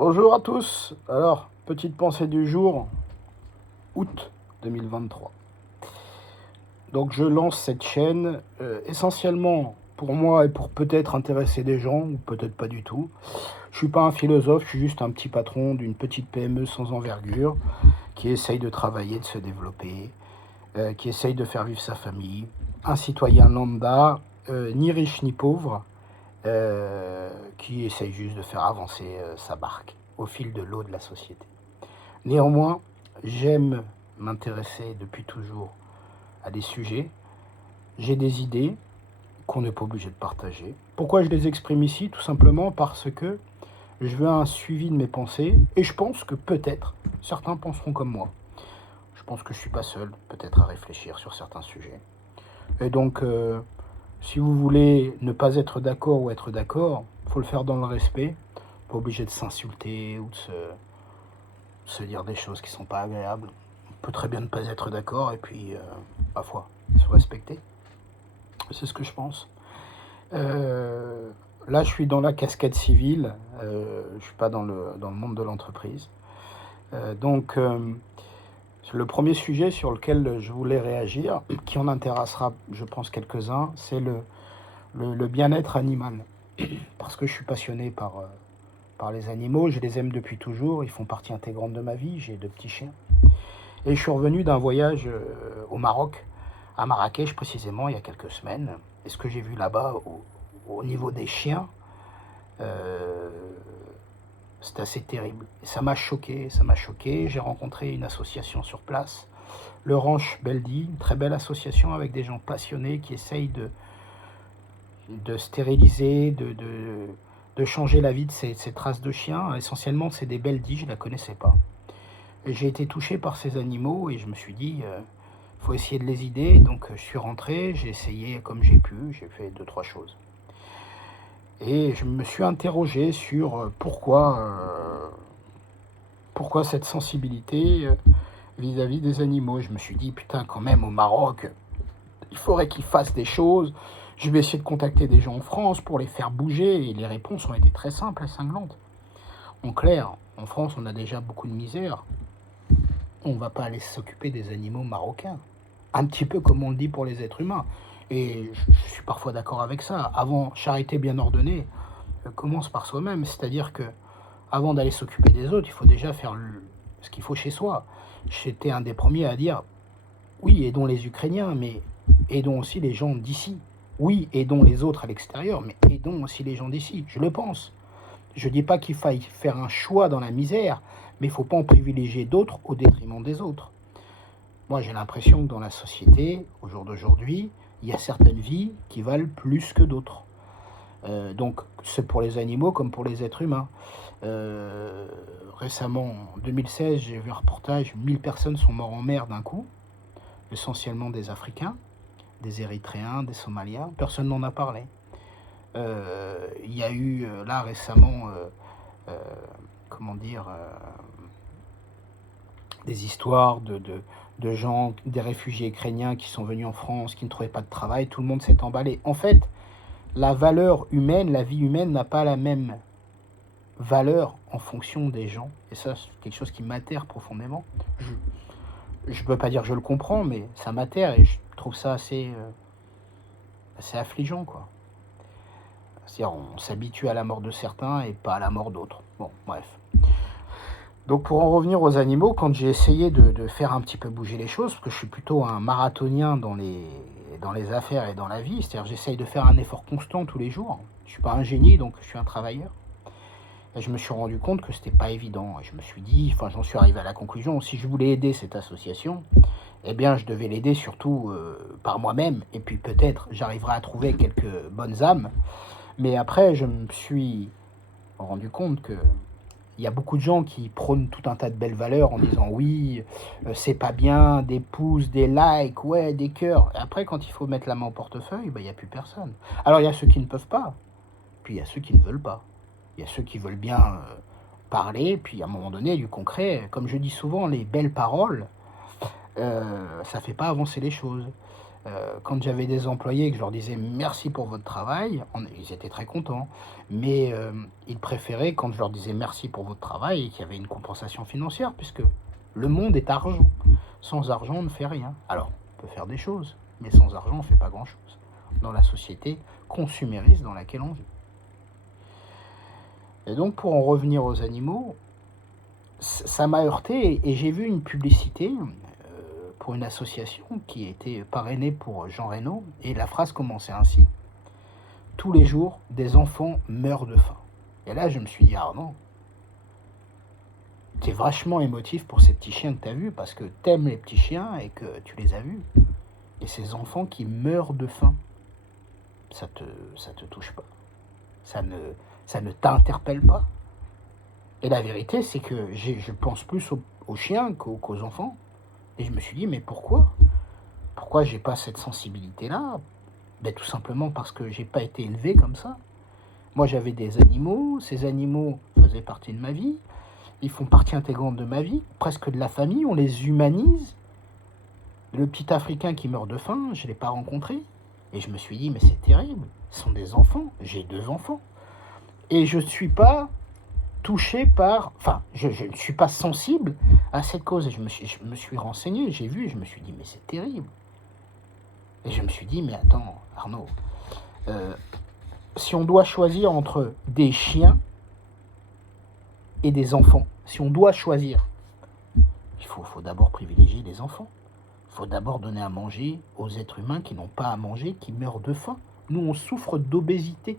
Bonjour à tous. Alors, petite pensée du jour, août 2023. Donc je lance cette chaîne essentiellement pour moi et pour peut-être intéresser des gens, ou peut-être pas du tout. Je suis pas un philosophe, je suis juste un petit patron d'une petite PME sans envergure qui essaye de travailler, de se développer, qui essaye de faire vivre sa famille. Un citoyen lambda, ni riche ni pauvre, qui essaye juste de faire avancer sa barque au fil de l'eau de la société. Néanmoins, j'aime m'intéresser depuis toujours à des sujets. J'ai des idées qu'on n'est pas obligé de partager. Pourquoi je les exprime ici? Tout simplement parce que je veux un suivi de mes pensées et je pense que peut-être certains penseront comme moi. Je pense que je ne suis pas seul, peut-être, à réfléchir sur certains sujets. Et donc, si vous voulez ne pas être d'accord ou être d'accord, il faut le faire dans le respect. Pas obligé de s'insulter ou de se dire des choses qui ne sont pas agréables. On peut très bien ne pas être d'accord et puis, ma foi, se respecter. C'est ce que je pense. Là, je suis dans la casquette civile. Je ne suis pas dans le monde de l'entreprise. Donc, le premier sujet sur lequel je voulais réagir, qui en intéressera, je pense, quelques-uns, c'est le bien-être animal. Parce que je suis passionné par les animaux, je les aime depuis toujours, ils font partie intégrante de ma vie, j'ai 2 petits chiens. Et je suis revenu d'un voyage au Maroc, à Marrakech précisément, il y a quelques semaines. Et ce que j'ai vu là-bas, au niveau des chiens, euh, c'est assez terrible. Et ça m'a choqué, ça m'a choqué. J'ai rencontré une association sur place, le Ranch Beldi, une très belle association avec des gens passionnés qui essayent de stériliser, de changer la vie de ces traces de chiens. Essentiellement, c'est des Beldis, je ne la connaissais pas. Et j'ai été touché par ces animaux et je me suis dit, faut essayer de les aider. Donc je suis rentré, j'ai essayé comme j'ai pu, j'ai fait 2-3 choses. Et je me suis interrogé sur pourquoi cette sensibilité vis-à-vis des animaux. Je me suis dit, putain, quand même, au Maroc, il faudrait qu'ils fassent des choses. Je vais essayer de contacter des gens en France pour les faire bouger. Et les réponses ont été très simples et cinglantes. En clair, en France, on a déjà beaucoup de misère. On ne va pas aller s'occuper des animaux marocains. Un petit peu comme on le dit pour les êtres humains. Et je suis parfois d'accord avec ça. Avant, charité bien ordonnée commence par soi-même. C'est-à-dire que avant d'aller s'occuper des autres, il faut déjà faire ce qu'il faut chez soi. J'étais un des premiers à dire, oui, aidons les Ukrainiens, mais aidons aussi les gens d'ici. Oui, aidons les autres à l'extérieur, mais aidons aussi les gens d'ici. Je le pense. Je ne dis pas qu'il faille faire un choix dans la misère, mais il ne faut pas en privilégier d'autres au détriment des autres. Moi, j'ai l'impression que dans la société, au jour d'aujourd'hui, il y a certaines vies qui valent plus que d'autres. Donc, c'est pour les animaux comme pour les êtres humains. Récemment, en 2016, j'ai vu un reportage, 1000 personnes sont mortes en mer d'un coup, essentiellement des Africains, des Érythréens, des Somaliens. Personne n'en a parlé. Il y a eu, là, récemment, euh, comment dire, des histoires de gens, des réfugiés ukrainiens qui sont venus en France, qui ne trouvaient pas de travail. Tout le monde s'est emballé. En fait, la valeur humaine, la vie humaine n'a pas la même valeur en fonction des gens. Et ça, c'est quelque chose qui m'atterre profondément. Je ne peux pas dire que je le comprends, mais ça m'atterre et je trouve ça assez affligeant, quoi. C'est-à-dire, on s'habitue à la mort de certains et pas à la mort d'autres. Bon, bref. Donc pour en revenir aux animaux, quand j'ai essayé de faire un petit peu bouger les choses, parce que je suis plutôt un marathonien dans les affaires et dans la vie, c'est-à-dire j'essaye de faire un effort constant tous les jours. Je ne suis pas un génie, donc je suis un travailleur. Et je me suis rendu compte que c'était pas évident. Et je me suis dit, enfin j'en suis arrivé à la conclusion, si je voulais aider cette association, eh bien je devais l'aider surtout par moi-même. Et puis peut-être j'arriverai à trouver quelques bonnes âmes. Mais après, je me suis rendu compte que il y a beaucoup de gens qui prônent tout un tas de belles valeurs en disant oui, c'est pas bien, des pouces, des likes, ouais, des cœurs. Et après, quand il faut mettre la main au portefeuille, il n'y a plus personne. Alors, il y a ceux qui ne peuvent pas, puis il y a ceux qui ne veulent pas. Il y a ceux qui veulent bien parler, puis à un moment donné, du concret. Comme je dis souvent, les belles paroles, ça ne fait pas avancer les choses. Quand j'avais des employés et que je leur disais: «Merci pour votre travail», ils étaient très contents. Mais, ils préféraient quand je leur disais: «Merci pour votre travail» et qu'il y avait une compensation financière puisque le monde est argent. Sans argent, on ne fait rien. Alors, on peut faire des choses, mais sans argent, on ne fait pas grand-chose dans la société consumériste dans laquelle on vit. Et donc pour en revenir aux animaux, ça m'a heurté et j'ai vu une publicité, pour une association qui était parrainée pour Jean Reno et la phrase commençait ainsi: «Tous les jours, des enfants meurent de faim». Et là, je me suis dit: «Ah non, tu es vachement émotif pour ces petits chiens que tu as vus parce que tu aimes les petits chiens et que tu les as vus et ces enfants qui meurent de faim, ça te ça te touche pas, ça ne ça ne t'interpelle pas?» Et la vérité, c'est que je pense plus aux chiens qu'aux enfants et je me suis dit: «Mais pourquoi? Pourquoi j'ai pas cette sensibilité-là?» Ben tout simplement parce que j'ai pas été élevé comme ça. Moi, j'avais des animaux, ces animaux faisaient partie de ma vie, ils font partie intégrante de ma vie, presque de la famille, on les humanise. Le petit Africain qui meurt de faim, je ne l'ai pas rencontré. Et je me suis dit: «Mais c'est terrible, ce sont des enfants». J'ai 2 enfants et je ne suis pas touché par enfin, je ne suis pas sensible à cette cause et je me suis renseigné, j'ai vu et je me suis dit: «Mais c'est terrible» et je me suis dit: «Mais attends Arnaud, heu, si on doit choisir entre des chiens et des enfants, si on doit choisir, il faut d'abord privilégier les enfants. Il faut d'abord donner à manger aux êtres humains qui n'ont pas à manger, qui meurent de faim. Nous, on souffre d'obésité.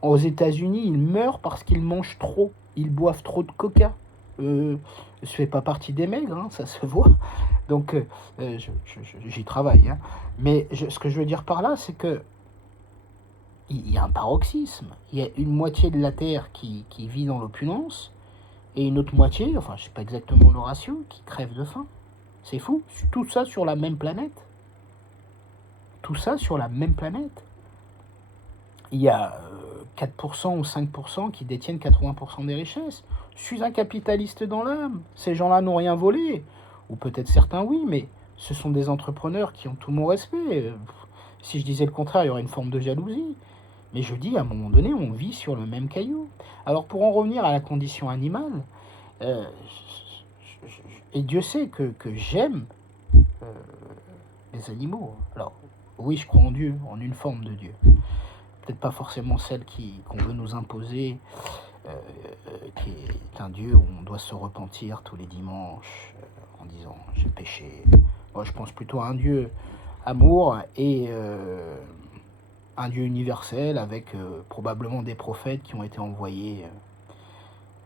Aux États-Unis, ils meurent parce qu'ils mangent trop, ils boivent trop de coca. Je fais pas partie des maigres, hein, ça se voit. Donc, j'y travaille, hein. Mais ce que je veux dire par là, c'est que il y a un paroxysme. Il y a une moitié de la Terre qui vit dans l'opulence et une autre moitié, enfin, je sais pas exactement le ratio, qui crève de faim. C'est fou. Tout ça sur la même planète. Tout ça sur la même planète. Il y a 4% ou 5% qui détiennent 80% des richesses. Je suis un capitaliste dans l'âme. Ces gens-là n'ont rien volé. Ou peut-être certains oui, mais ce sont des entrepreneurs qui ont tout mon respect. Si je disais le contraire, il y aurait une forme de jalousie. Mais je dis, à un moment donné, on vit sur le même caillou. Alors pour en revenir à la condition animale, euh, et Dieu sait que j'aime euh, les animaux. Alors oui, je crois en Dieu, en une forme de Dieu. Peut-être pas forcément celle qu'on veut nous imposer, qui est un Dieu où on doit se repentir tous les dimanches en disant j'ai péché. Moi, je pense plutôt à un Dieu amour et un Dieu universel avec probablement des prophètes qui ont été envoyés,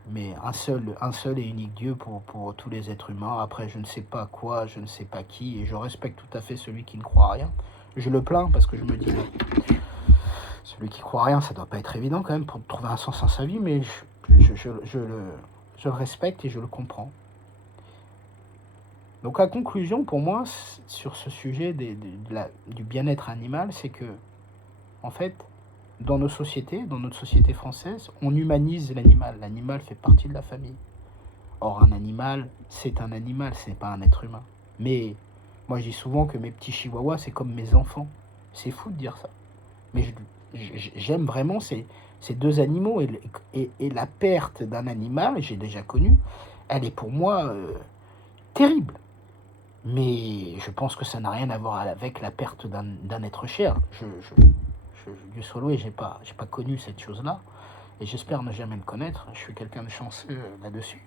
mais un seul et unique Dieu pour tous les êtres humains. Après, je ne sais pas quoi, je ne sais pas qui, et je respecte tout à fait celui qui ne croit à rien. Je le plains parce que je me dis, celui qui croit à rien, ça doit pas être évident quand même pour trouver un sens à sa vie, mais je le respecte et je le comprends. Donc la conclusion pour moi sur ce sujet du bien-être animal, c'est que, en fait, dans nos sociétés, dans notre société française, on humanise l'animal. L'animal fait partie de la famille. Or, un animal, c'est un animal, ce n'est pas un être humain. Mais moi, je dis souvent que mes petits chihuahuas, c'est comme mes enfants. C'est fou de dire ça. Mais j'aime vraiment ces deux animaux. Et la perte d'un animal, j'ai déjà connu, elle est pour moi terrible. Mais je pense que ça n'a rien à voir avec la perte d'un être cher. Dieu soit loué, j'ai pas connu cette chose-là. Et j'espère ne jamais le connaître. Je suis quelqu'un de chanceux là-dessus.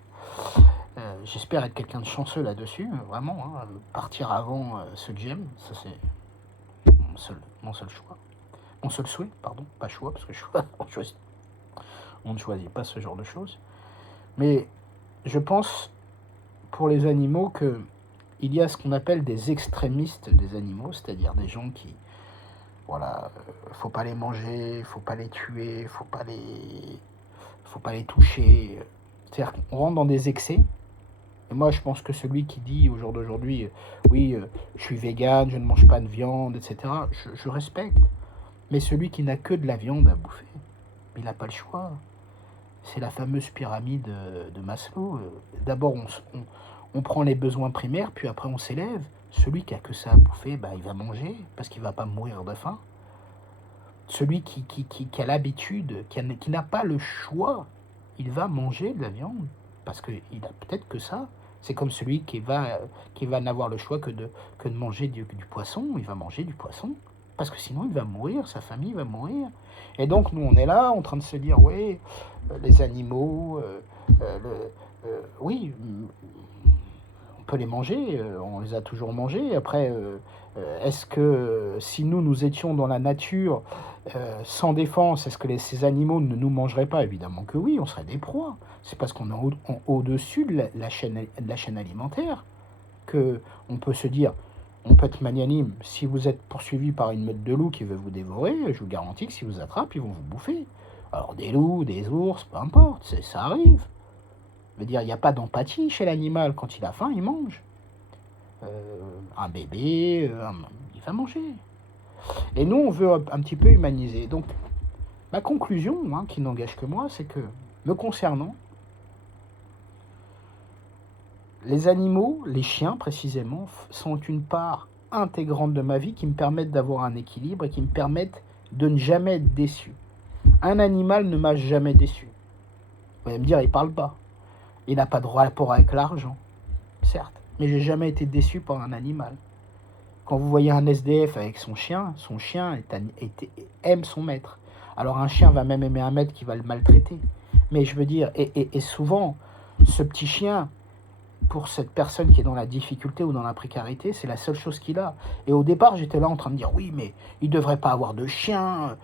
J'espère être quelqu'un de chanceux là-dessus, vraiment. Hein. Partir avant ce que j'aime, ça c'est mon seul choix. Mon seul souhait, pardon, pas choix, parce que choix, on ne choisit pas ce genre de choses. Mais je pense, pour les animaux, que il y a ce qu'on appelle des extrémistes des animaux, c'est-à-dire des gens qui, voilà, faut pas les manger, faut pas les tuer, faut pas les toucher. C'est-à-dire qu'on rentre dans des excès. Et moi, je pense que celui qui dit au jour d'aujourd'hui, oui, je suis végane, je ne mange pas de viande, etc., je respecte. Mais celui qui n'a que de la viande à bouffer, il n'a pas le choix. C'est la fameuse pyramide de Maslow. D'abord, on prend les besoins primaires, puis après on s'élève. Celui qui a que ça à bouffer, il va manger parce qu'il va pas mourir de faim. Celui qui a l'habitude, qui n'a pas le choix, il va manger de la viande parce qu'il a peut-être que ça. C'est comme celui qui va n'avoir le choix que de manger du poisson, il va manger du poisson. Parce que sinon il va mourir, sa famille va mourir. Et donc nous on est là en train de se dire, oui, les animaux, oui, on peut les manger, on les a toujours mangés. Après, est-ce que si nous étions dans la nature sans défense, est-ce que ces animaux ne nous mangeraient pas? Évidemment que oui, on serait des proies. C'est parce qu'on est au-dessus de la chaîne alimentaire que on peut se dire, on peut être magnanime. Si vous êtes poursuivi par une meute de loups qui veut vous dévorer, je vous garantis que si vous attrapent, ils vont vous bouffer. Alors des loups, des ours, peu importe, ça arrive. Je veux dire, il n'y a pas d'empathie chez l'animal. Quand il a faim, il mange. Un bébé, il va manger. Et nous, on veut un petit peu humaniser. Donc, ma conclusion, qui n'engage que moi, c'est que, me concernant, les animaux, les chiens précisément, sont une part intégrante de ma vie qui me permettent d'avoir un équilibre et qui me permettent de ne jamais être déçu. Un animal ne m'a jamais déçu. Vous allez me dire, il parle pas. Il n'a pas de rapport avec l'argent, certes. Mais j'ai jamais été déçu par un animal. Quand vous voyez un SDF avec son chien aime son maître. Alors un chien va même aimer un maître qui va le maltraiter. Mais je veux dire, et souvent, ce petit chien, pour cette personne qui est dans la difficulté ou dans la précarité, c'est la seule chose qu'il a. Et au départ, j'étais là en train de dire, oui, mais il ne devrait pas avoir de chien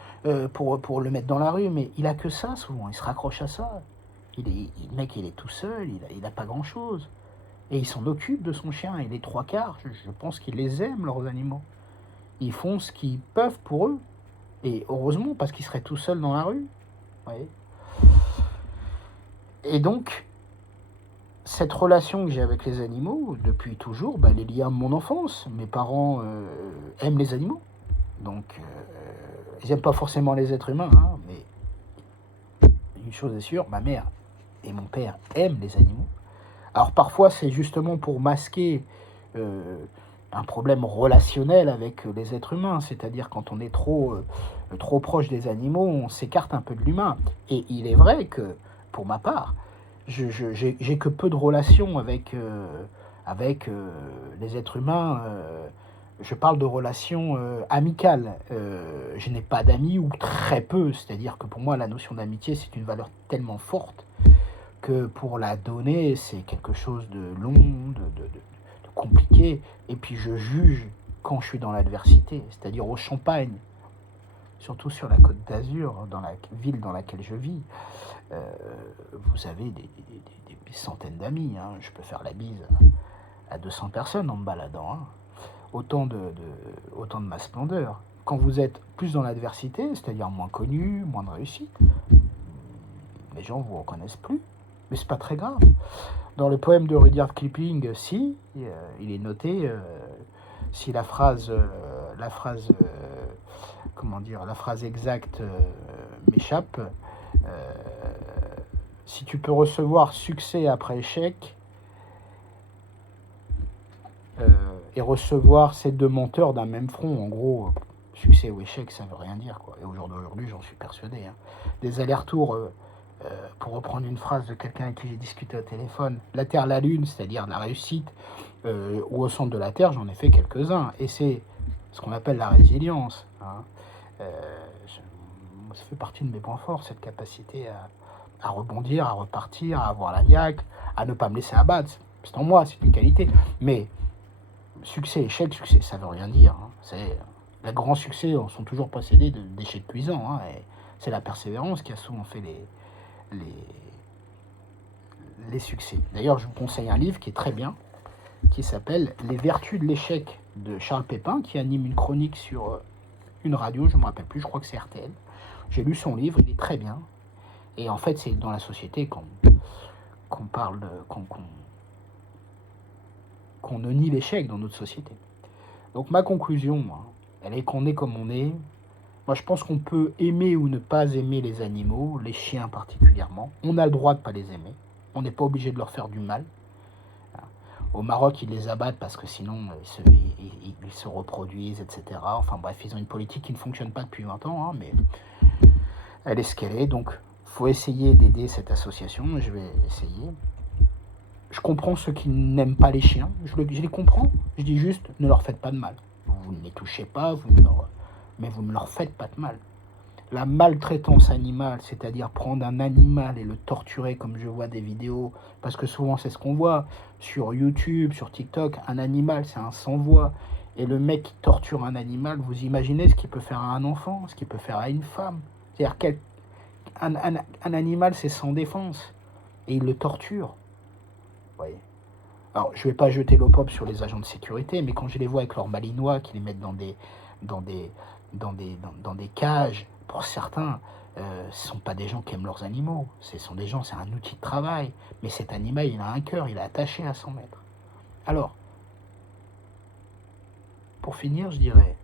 pour le mettre dans la rue. Mais il a que ça, souvent. Il se raccroche à ça. Le mec, il est tout seul, il n'a pas grand-chose. Et il s'en occupe de son chien. Et les trois quarts, je pense qu'ils les aiment, leurs animaux. Ils font ce qu'ils peuvent pour eux. Et heureusement, parce qu'ils seraient tout seuls dans la rue. Ouais. Et donc, cette relation que j'ai avec les animaux, depuis toujours, elle est liée à mon enfance. Mes parents aiment les animaux. Donc, ils n'aiment pas forcément les êtres humains. Mais une chose est sûre, ma mère et mon père aiment les animaux. Alors parfois, c'est justement pour masquer un problème relationnel avec les êtres humains. C'est-à-dire quand on est trop proche des animaux, on s'écarte un peu de l'humain. Et il est vrai que, pour ma part, j'ai que peu de relations avec les êtres humains. Je parle de relations amicales. Je n'ai pas d'amis ou très peu. C'est-à-dire que pour moi, la notion d'amitié, c'est une valeur tellement forte que pour la donner, c'est quelque chose de long, de compliqué. Et puis je juge quand je suis dans l'adversité, c'est-à-dire au Champagne, surtout sur la Côte d'Azur, dans la ville dans laquelle je vis. Vous avez des centaines d'amis. Je peux faire la bise à 200 personnes en me baladant. Autant de ma splendeur. Quand vous êtes plus dans l'adversité, c'est-à-dire moins connu, moins de réussite, les gens vous reconnaissent plus. Mais c'est pas très grave. Dans le poème de Rudyard Kipling, il est noté, si la phrase exacte m'échappe, si tu peux recevoir succès après échec et recevoir ces deux menteurs d'un même front, en gros, succès ou échec, ça veut rien dire, quoi. Et au jour d'aujourd'hui, j'en suis persuadé. Des allers-retours. Pour reprendre une phrase de quelqu'un avec qui j'ai discuté au téléphone, la Terre, la Lune, c'est-à-dire la réussite, ou au centre de la Terre, j'en ai fait quelques-uns. Et c'est ce qu'on appelle la résilience. Ça fait partie de mes points forts, cette capacité à rebondir, à repartir, à avoir la niaque, à ne pas me laisser abattre. C'est en moi, c'est une qualité. Mais succès, échec, succès, ça veut rien dire. Les grands succès sont toujours précédés d'échecs cuisants. Et c'est la persévérance qui a souvent fait les succès. D'ailleurs, je vous conseille un livre qui est très bien, qui s'appelle Les vertus de l'échec de Charles Pépin, qui anime une chronique sur une radio, je ne me rappelle plus, je crois que c'est RTL. J'ai lu son livre, il est très bien. Et en fait, c'est dans la société qu'on parle, qu'on ne nie l'échec dans notre société. Donc ma conclusion, elle est qu'on est comme on est. Moi, je pense qu'on peut aimer ou ne pas aimer les animaux, les chiens particulièrement. On a le droit de ne pas les aimer. On n'est pas obligé de leur faire du mal. Au Maroc, ils les abattent parce que sinon, ils se reproduisent, etc. Enfin bref, ils ont une politique qui ne fonctionne pas depuis 20 ans, hein, mais elle est ce qu'elle est. Donc, faut essayer d'aider cette association. Je vais essayer. Je comprends ceux qui n'aiment pas les chiens. Je les comprends. Je dis juste, ne leur faites pas de mal. Vous ne les touchez pas, mais vous ne leur faites pas de mal. La maltraitance animale, c'est-à-dire prendre un animal et le torturer, comme je vois des vidéos, parce que souvent c'est ce qu'on voit sur YouTube, sur TikTok, un animal c'est un sans-voix, et le mec qui torture un animal, vous imaginez ce qu'il peut faire à un enfant, ce qu'il peut faire à une femme. C'est-à-dire un animal c'est sans défense, et il le torture. Vous voyez. Alors je ne vais pas jeter l'opprobre sur les agents de sécurité, mais quand je les vois avec leurs malinois, qui les mettent dans des cages, pour certains, ce ne sont pas des gens qui aiment leurs animaux. Ce sont des gens, c'est un outil de travail. Mais cet animal, il a un cœur, il est attaché à son maître. Alors, pour finir, je dirais,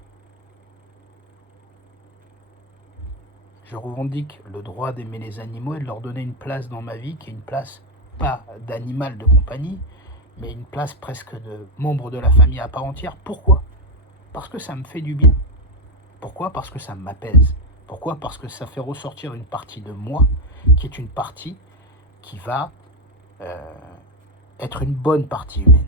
je revendique le droit d'aimer les animaux et de leur donner une place dans ma vie, qui est une place, pas d'animal de compagnie, mais une place presque de membre de la famille à part entière. Pourquoi? Parce que ça me fait du bien. Pourquoi? Parce que ça m'apaise. Pourquoi? Parce que ça fait ressortir une partie de moi, qui est une partie qui va être une bonne partie humaine.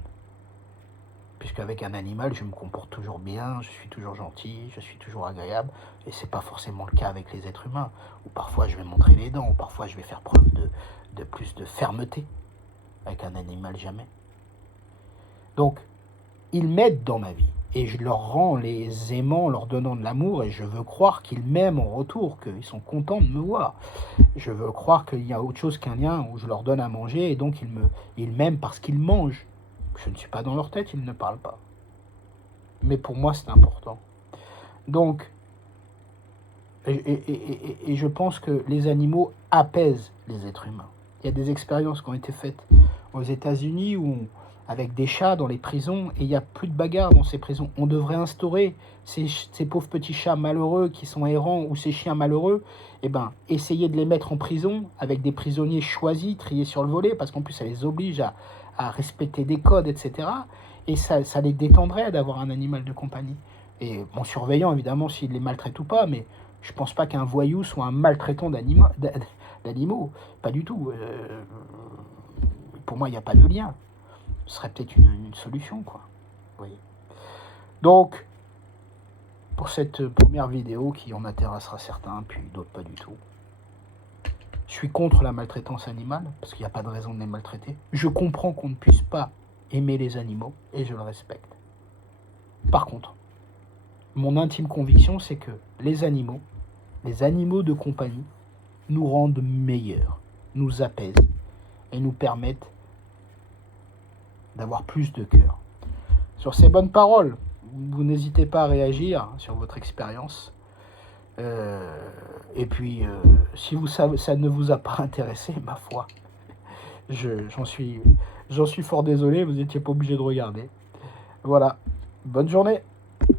Puisqu'avec un animal, je me comporte toujours bien, je suis toujours gentil, je suis toujours agréable, et c'est pas forcément le cas avec les êtres humains, où parfois je vais montrer les dents, ou parfois je vais faire preuve de plus de fermeté. Avec un animal, jamais. Donc, ils m'aident dans ma vie. Et je leur rends les aimants, leur donnant de l'amour, et je veux croire qu'ils m'aiment en retour, qu'ils sont contents de me voir. Je veux croire qu'il y a autre chose qu'un lien où je leur donne à manger, et donc ils m'aiment parce qu'ils mangent. Je ne suis pas dans leur tête, ils ne parlent pas. Mais pour moi, c'est important. Donc, et je pense que les animaux apaisent les êtres humains. Il y a des expériences qui ont été faites aux États-Unis où avec des chats dans les prisons, et il n'y a plus de bagarres dans ces prisons. On devrait instaurer ces pauvres petits chats malheureux qui sont errants, ou ces chiens malheureux, essayer de les mettre en prison avec des prisonniers choisis, triés sur le volet, parce qu'en plus ça les oblige à respecter des codes, etc. Et ça les détendrait d'avoir un animal de compagnie. Et en surveillant évidemment s'il les maltraite ou pas, mais je ne pense pas qu'un voyou soit un maltraitant d'animaux. Pas du tout. Pour moi, il n'y a pas de lien. Ce serait peut-être une solution, quoi. Oui. Donc, pour cette première vidéo qui en intéressera certains, puis d'autres pas du tout, je suis contre la maltraitance animale, parce qu'il n'y a pas de raison de les maltraiter. Je comprends qu'on ne puisse pas aimer les animaux, et je le respecte. Par contre, mon intime conviction, c'est que les animaux de compagnie, nous rendent meilleurs, nous apaisent, et nous permettent d'avoir plus de cœur. Sur ces bonnes paroles, vous n'hésitez pas à réagir sur votre expérience. Et puis, si ça ne vous a pas intéressé, ma foi, j'en suis fort désolé, vous n'étiez pas obligé de regarder. Voilà, bonne journée.